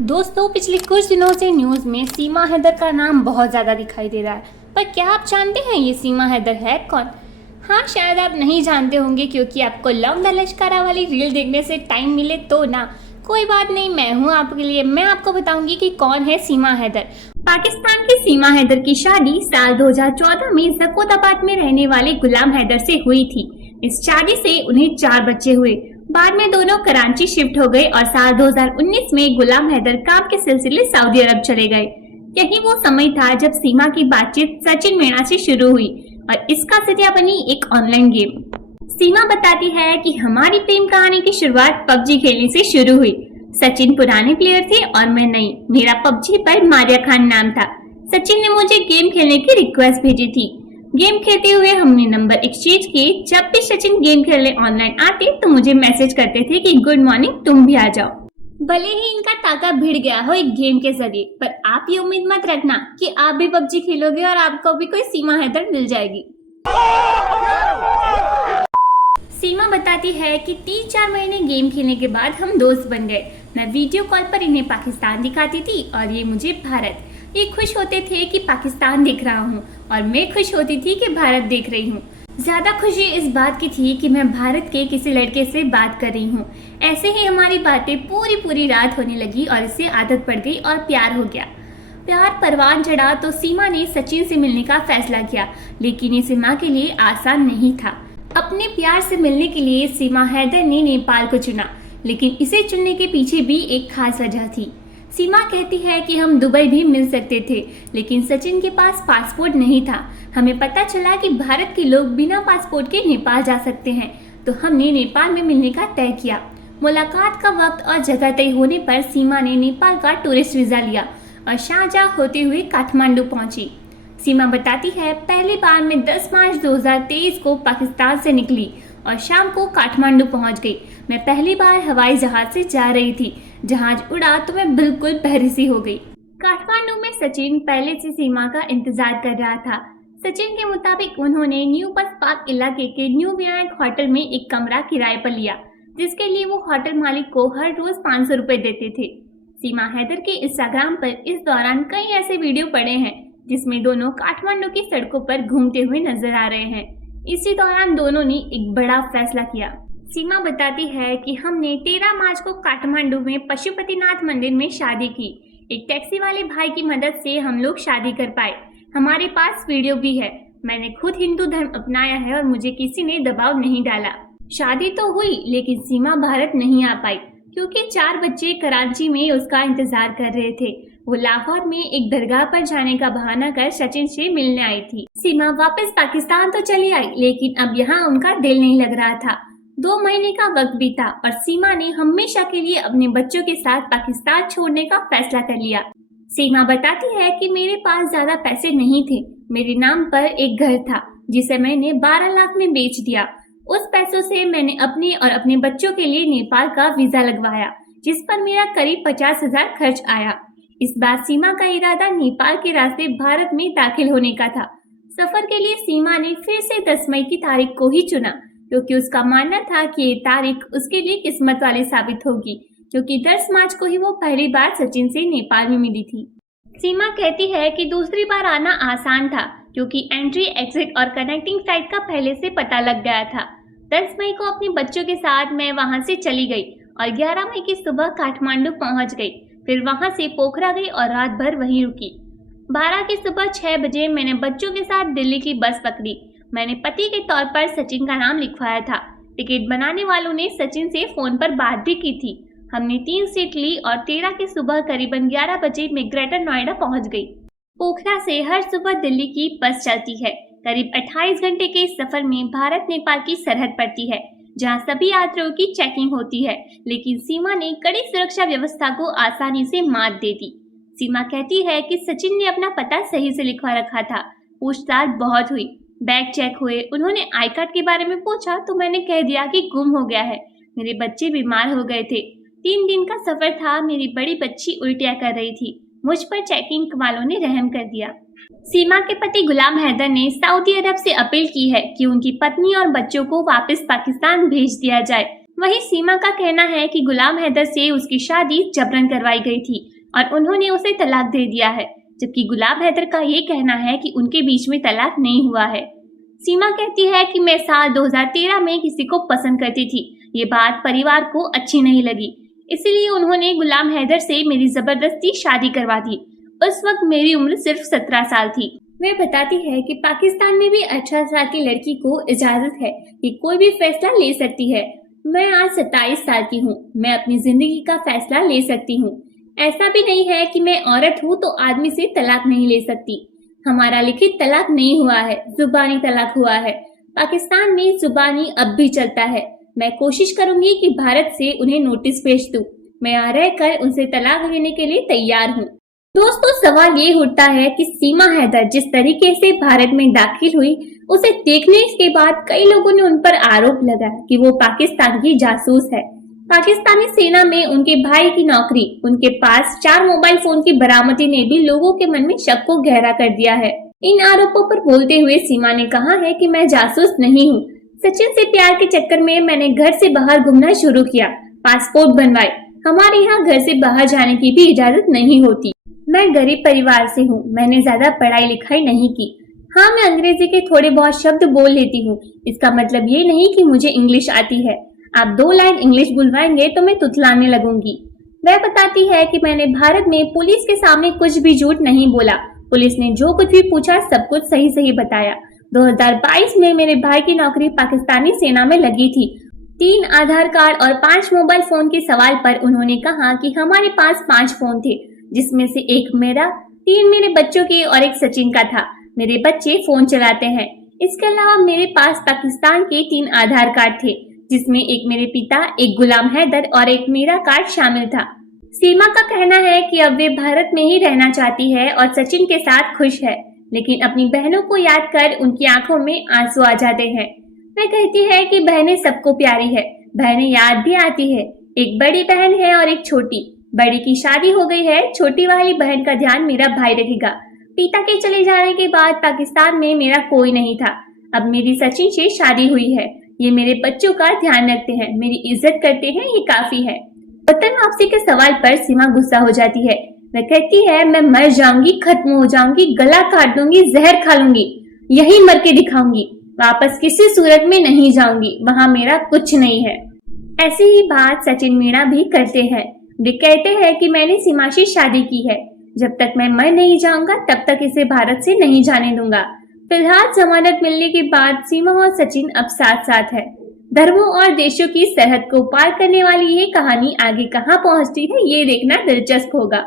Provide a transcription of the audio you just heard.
दोस्तों, पिछले कुछ दिनों से न्यूज़ में सीमा हैदर का नाम बहुत ज़्यादा दिखाई दे रहा है। पर क्या आप जानते हैं ये सीमा हैदर है कौन? हाँ, शायद आप नहीं जानते होंगे क्योंकि आपको लव द लश्कारा वाली रील देखने से टाइम मिले तो ना। कोई बात नहीं, मैं हूँ आपके लिए। मैं आपको बताऊंगी कि कौन है सीमा हैदर। पाकिस्तान की सीमा हैदर की शादी साल 2014 में ज़कोताबाद में रहने वाले गुलाम हैदर से हुई थी। इस शादी से उन्हें 4 बच्चे हुए। बाद में दोनों कराची शिफ्ट हो गए और साल 2019 में गुलाम हैदर काम के सिलसिले सऊदी अरब चले गए। यही वो समय था जब सीमा की बातचीत सचिन मीणा से शुरू हुई और इसका जरिया बनी एक ऑनलाइन गेम। सीमा बताती है कि हमारी प्रेम कहानी की शुरुआत पबजी खेलने से शुरू हुई। सचिन पुराने प्लेयर थे और मैं नई। मेरा पबजी पर मारिया खान नाम था। सचिन ने मुझे गेम खेलने की रिक्वेस्ट भेजी थी। गेम खेलते हुए हमने नंबर एक्सचेंज किए। जब भी सचिन गेम खेलने ऑनलाइन आते तो मुझे मैसेज करते थे कि गुड मॉर्निंग, तुम भी आ जाओ। भले ही इनका ताका भिड़ गया हो एक गेम के जरिए, पर आप ये उम्मीद मत रखना कि आप भी पबजी खेलोगे और आपको भी कोई सीमा हैदर मिल जाएगी। सीमा बताती है कि 3-4 महीने गेम खेलने के बाद हम दोस्त बन गए। मैं वीडियो कॉल पर इन्हें पाकिस्तान दिखाती थी और ये मुझे भारत। ये खुश होते थे कि पाकिस्तान देख रहा हूँ और मैं खुश होती थी कि भारत देख रही हूँ। ज्यादा खुशी इस बात की थी कि मैं भारत के किसी लड़के से बात कर रही हूँ। ऐसे ही हमारी बातें पूरी रात होने लगी और इससे आदत पड़ गई और प्यार हो गया। प्यार परवान चढ़ा तो सीमा ने सचिन से मिलने का फैसला किया, लेकिन ये सीमा के लिए आसान नहीं था। अपने प्यार से मिलने के लिए सीमा हैदर ने नेपाल को चुना, लेकिन इसे चुनने के पीछे भी एक खास वजह थी। सीमा कहती है कि हम दुबई भी मिल सकते थे, लेकिन सचिन के पास पासपोर्ट नहीं था। हमें पता चला कि भारत के लोग बिना पासपोर्ट के नेपाल जा सकते हैं, तो हमने नेपाल में मिलने का तय किया। मुलाकात का वक्त और जगह तय होने पर सीमा ने नेपाल का टूरिस्ट वीजा लिया और शारजाह होते हुए काठमांडू पहुंची। सीमा बताती है, पहली बार मैं 10 मार्च 2023 को पाकिस्तान से निकली और शाम को काठमांडू पहुंच गई। मैं पहली बार हवाई जहाज से जा रही थी। जहाज उड़ा तो मैं बिल्कुल बहरी सी हो गई। काठमांडू में सचिन पहले से सीमा का इंतजार कर रहा था। सचिन के मुताबिक उन्होंने न्यू बस पार्क इलाके के न्यू विनायक होटल में एक कमरा किराए पर लिया, जिसके लिए वो होटल मालिक को हर रोज 500 रुपए देते थे। सीमा हैदर के इंस्टाग्राम पर इस दौरान कई ऐसे वीडियो पड़े हैं जिसमें दोनों काठमांडू की सड़कों पर घूमते हुए नजर आ रहे हैं। इसी दौरान दोनों ने एक बड़ा फैसला किया। सीमा बताती है कि हमने 13 मार्च को काठमांडू में पशुपतिनाथ मंदिर में शादी की। एक टैक्सी वाले भाई की मदद से हम लोग शादी कर पाए। हमारे पास वीडियो भी है। मैंने खुद हिंदू धर्म अपनाया है और मुझे किसी ने दबाव नहीं डाला। शादी तो हुई, लेकिन सीमा भारत नहीं आ पाई क्योंकि 4 बच्चे कराची में उसका इंतजार कर रहे थे। वो लाहौर में एक दरगाह पर जाने का बहाना कर सचिन से मिलने आई थी। सीमा वापस पाकिस्तान तो चली आई, लेकिन अब यहाँ उनका दिल नहीं लग रहा था। 2 महीने का वक्त बीता और सीमा ने हमेशा के लिए अपने बच्चों के साथ पाकिस्तान छोड़ने का फैसला कर लिया। सीमा बताती है कि मेरे पास ज्यादा पैसे नहीं थे। मेरे नाम पर एक घर था जिसे मैंने 12 लाख में बेच दिया। उस पैसों से मैंने अपने और अपने बच्चों के लिए नेपाल का वीजा लगवाया, जिस पर मेरा करीब 50,000 खर्च आया। इस बार सीमा का इरादा नेपाल के रास्ते भारत में दाखिल होने का था। सफर के लिए सीमा ने फिर से 10 मई की तारीख को ही चुना, क्योंकि उसका मानना था कि ये तारीख उसके लिए किस्मत वाली साबित होगी, क्योंकि 10 मार्च को ही वो पहली बार सचिन से नेपाल में मिली थी। सीमा कहती है कि दूसरी बार आना आसान था क्योंकि एंट्री, एग्जिट और कनेक्टिंग फ्लाइट का पहले से पता लग गया था। 10 मई को अपने बच्चों के साथ मैं वहां से चली गई और 11 मई की सुबह काठमांडू पहुंच गई। फिर वहां से पोखरा गई और रात भर वहीं रुकी। 12 की सुबह 6 बजे मैंने बच्चों के साथ दिल्ली की बस पकड़ी। मैंने पति के तौर पर सचिन का नाम लिखवाया था। टिकट बनाने वालों ने सचिन से फोन पर बात भी की थी। हमने 3 सीट ली और 13 की सुबह करीबन 11 बजे मैं ग्रेटर नोएडा पहुंच गई। पोखरा से हर सुबह दिल्ली की बस चलती है। करीब 28 घंटे के इस सफर में भारत नेपाल की सरहद पड़ती है, जहां सभी यात्रियों की चेकिंग होती है, लेकिन सीमा ने कड़ी सुरक्षा व्यवस्था को आसानी से मात दे दी। सीमा कहती है कि सचिन ने अपना पता सही से लिखवा रखा था। पूछताछ बहुत हुई, बैग चेक हुए। उन्होंने आई कार्ड के बारे में पूछा तो मैंने कह दिया कि गुम हो गया है। मेरे बच्चे बीमार हो गए थे। 3 दिन का सफर था। मेरी बड़ी बच्ची उल्टियां कर रही थी। मुझ पर चेकिंग वालों ने रहम कर दिया। सीमा के पति गुलाम हैदर ने सऊदी अरब से अपील की है कि उनकी पत्नी और बच्चों को वापस पाकिस्तान भेज दिया जाए। वहीं सीमा का कहना है कि गुलाम हैदर से उसकी शादी जबरन करवाई गई थी और उन्होंने उसे तलाक दे दिया है, जबकि गुलाम हैदर का ये कहना है कि उनके बीच में तलाक नहीं हुआ है। सीमा कहती है कि मैं साल 2013 में किसी को पसंद करती थी। ये बात परिवार को अच्छी नहीं लगी, इसीलिए उन्होंने गुलाम हैदर से मेरी जबरदस्ती शादी करवा दी। उस वक्त मेरी उम्र सिर्फ 17 साल थी। वह बताती है कि पाकिस्तान में भी 18 साल की लड़की को इजाजत है कि कोई भी फैसला ले सकती है। मैं आज 27 साल की हूँ, मैं अपनी जिंदगी का फैसला ले सकती हूँ। ऐसा भी नहीं है कि मैं औरत हूँ तो आदमी से तलाक नहीं ले सकती। हमारा लिखित तलाक नहीं हुआ है, जुबानी तलाक हुआ है। पाकिस्तान में जुबानी अब भी चलता है। मैं कोशिश करूंगी कि भारत से उन्हें नोटिस भेज दूं। मैं यहाँ रहकर उनसे तलाक लेने के लिए तैयार हूँ। दोस्तों, सवाल ये उठता है कि सीमा हैदर जिस तरीके से भारत में दाखिल हुई, उसे देखने के बाद कई लोगों ने उन पर आरोप लगाया कि वो पाकिस्तान की जासूस है। पाकिस्तानी सेना में उनके भाई की नौकरी, उनके पास 4 मोबाइल फोन की बरामदी ने भी लोगों के मन में शक को गहरा कर दिया है। इन आरोपों पर बोलते हुए सीमा ने कहा है कि मैं जासूस नहीं हूँ। सचिन से प्यार के चक्कर में मैंने घर से बाहर घूमना शुरू किया, पासपोर्ट बनवाए। हमारे यहाँ घर से बाहर जाने की भी इजाजत नहीं होती। मैं गरीब परिवार से हूँ, मैंने ज्यादा पढ़ाई लिखाई नहीं की। हाँ, मैं अंग्रेजी के थोड़े बहुत शब्द बोल लेती हूँ। इसका मतलब ये नहीं कि मुझे इंग्लिश आती है। आप 2 लाइन इंग्लिश बुलवाएंगे तो मैं तुतलाने लगूंगी। वह बताती है कि मैंने भारत में पुलिस के सामने कुछ भी झूठ नहीं बोला। पुलिस ने जो कुछ भी पूछा सब कुछ सही सही बताया। 2022 में मेरे भाई की नौकरी पाकिस्तानी सेना में लगी थी। 3 आधार कार्ड और 5 मोबाइल फोन के सवाल पर उन्होंने कहा कि हमारे पास 5 फोन थे, जिसमें से एक मेरा, 3 मेरे बच्चों के और एक सचिन का था। मेरे बच्चे फोन चलाते हैं। इसके अलावा मेरे पास पाकिस्तान के 3 आधार कार्ड थे, जिसमें एक मेरे पिता, एक गुलाम हैदर और एक मेरा कार्ड शामिल था। सीमा का कहना है कि अब वे भारत में ही रहना चाहती है और सचिन के साथ खुश है, लेकिन अपनी बहनों को याद कर उनकी आंखों में आंसू आ जाते हैं। वह कहती है कि बहनें सबको प्यारी है, बहनें याद भी आती है। एक बड़ी बहन है और एक छोटी। बड़ी की शादी हो गई है, छोटी वाली बहन का ध्यान मेरा भाई रखेगा। पिता के चले जाने के बाद पाकिस्तान में मेरा कोई नहीं था। अब मेरी सचिन से शादी हुई है। ये मेरे बच्चों का ध्यान रखते हैं, मेरी इज्जत करते हैं, ये काफी है। वतन वापसी के सवाल पर सीमा गुस्सा हो जाती है। वह कहती है, मैं मर जाऊंगी, खत्म हो जाऊंगी, गला काट दूंगी, जहर खा लूंगी, यही मर के दिखाऊंगी। वापस किसी सूरत में नहीं जाऊंगी, वहाँ मेरा कुछ नहीं है। ऐसी ही बात सचिन मीणा भी करते हैं। वे कहते हैं कि मैंने सीमा से शादी की है। जब तक मैं मर नहीं जाऊंगा तब तक इसे भारत से नहीं जाने दूंगा। फिलहाल जमानत मिलने के बाद सीमा और सचिन अब साथ साथ है। धर्मों और देशों की सरहद को पार करने वाली ये कहानी आगे कहां पहुंचती है, ये देखना दिलचस्प होगा।